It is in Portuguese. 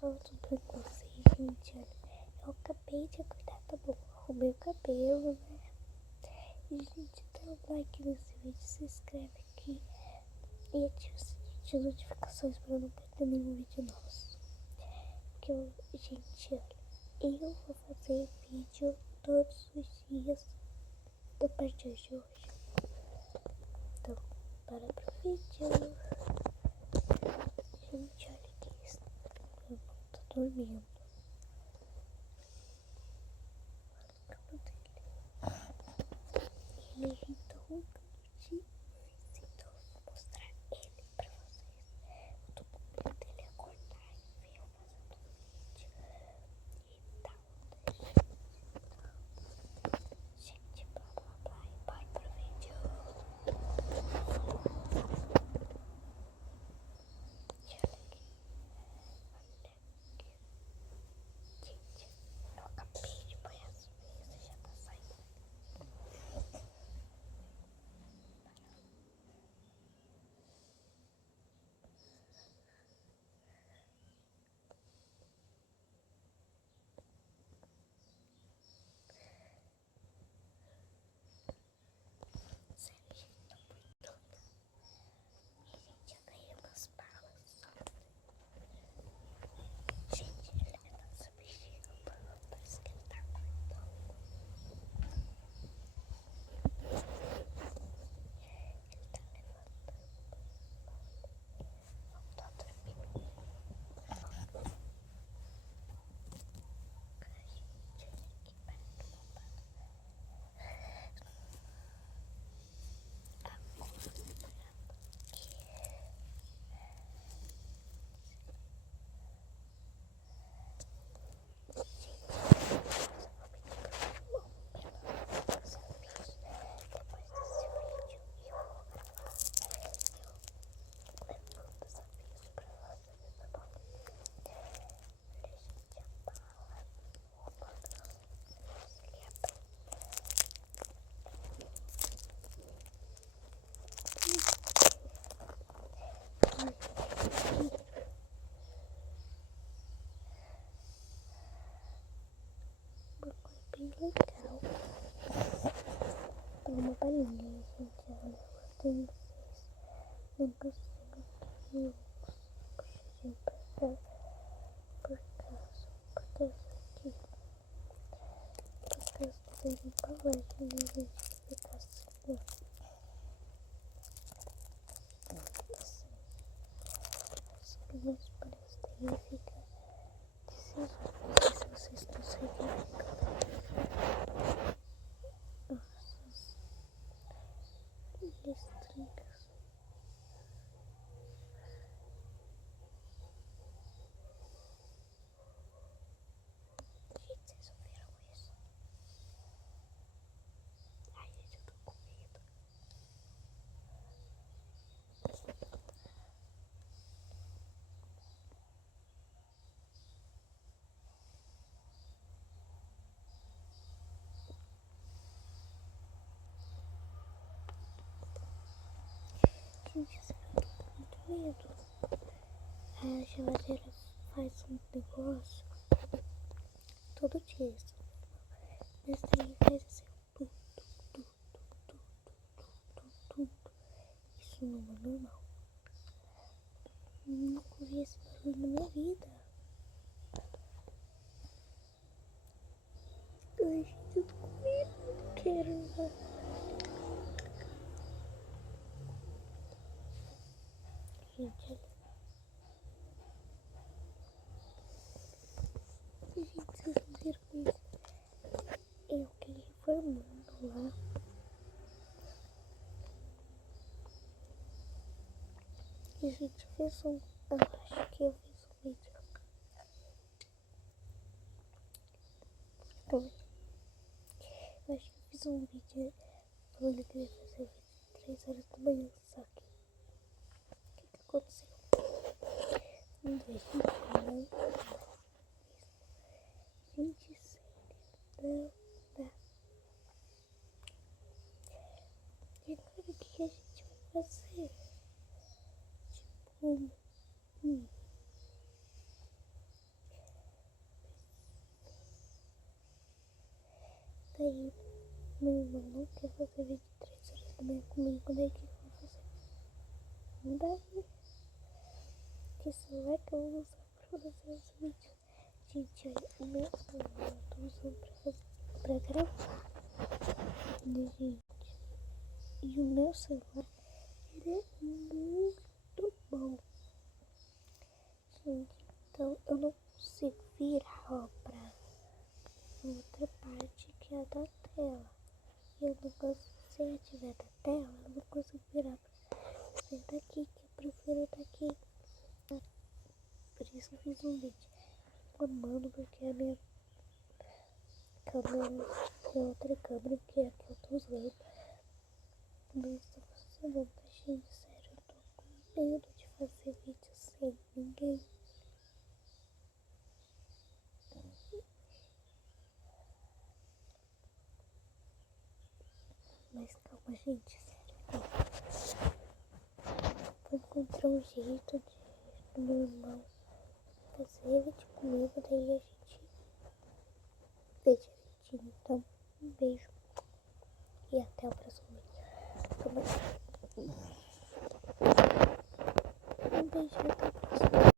pessoal, tudo bem com vocês, gente? Olha, eu acabei de acordar, tá bom? Arrumei o cabelo, né? E, gente, dá um like nesse vídeo, se inscreve aqui e ativa o sininho de notificações pra não perder nenhum vídeo nosso. Porque, gente, olha, eu vou fazer vídeo todos os dias a partir de hoje. Então, bora pro vídeo. Gente, olha que isso. Eu não tô dormindo. Ele irritou um minutinho, então eu vou mostrar ele pra vocês. Eu tô com medo dele acordar e ver eu fazendo vídeo e tal. Gente, blá blá blá, e bora pro vídeo. Olha aqui. Gente, eu acabei de pôr as vezes, já tá saindo. Sério, gente, tô muito doida. E, gente, eu ganhei umas balas. Gente, ele me dá essa bexiga, parece que ele tá acordando. Ele tá levantando. Voltou a dormir. Ai, gente, olha aqui perto do meu pai. Bem legal. Tem uma balinha, gente. Olha, eu tenho vocês. Não consigo aqui um cochilhinho pra cá. Por causa aqui. Por causa de uma balinha, gente. Fica assim, ó. Assim. As minhas paredes dele fica desse jeito. Não sei se vocês conseguem ver. Listrinhas. Gente, vocês ouviram isso? Ai, gente, eu tô com medo. Gente, eu tô com muito medo. A geladeira faz um negócio todo dia isso. Mas daí faz assim, tudo. Isso não é normal. Nunca vi esse barulho na minha vida. Ai, gente, eu tô com medo. Eu não quero. Gente, olha. Gente, vocês não viram isso? Eu que reformando lá. E a gente fez eu acho que eu fiz um vídeo. Eu acho que eu fiz um vídeo falando que eu ia fazer vídeo 3 horas da manhã, só que o que aconteceu? Não deixa eu falar. Gente, sério, não dá. E agora o que a gente vai fazer? Tipo, daí meu irmão não quer fazer vídeo de 3 horas da manhã comigo, daí o que eu vou fazer? Não dá, né? Que celular que eu vou usar pra fazer esse vídeo? Gente, olha, o meu celular eu tô usando pra gravar, né, gente? E o meu celular, ele é muito bom, gente. Então eu não consigo virar, ó, pra outra parte que é a da tela. Eu não consigo, se eu tiver da tela, eu não consigo virar pra ser daqui, que eu prefiro daqui. Por isso eu fiz um vídeo reclamando, porque a minha câmera, minha outra câmera, que é a que eu tô usando, não está funcionando, gente. Sério, eu tô com medo de fazer vídeo sem ninguém. Mas calma, gente, sério. Vou encontrar um jeito de do meu irmão fazer vídeo comigo, daí a gente vê direitinho. Então, um beijo.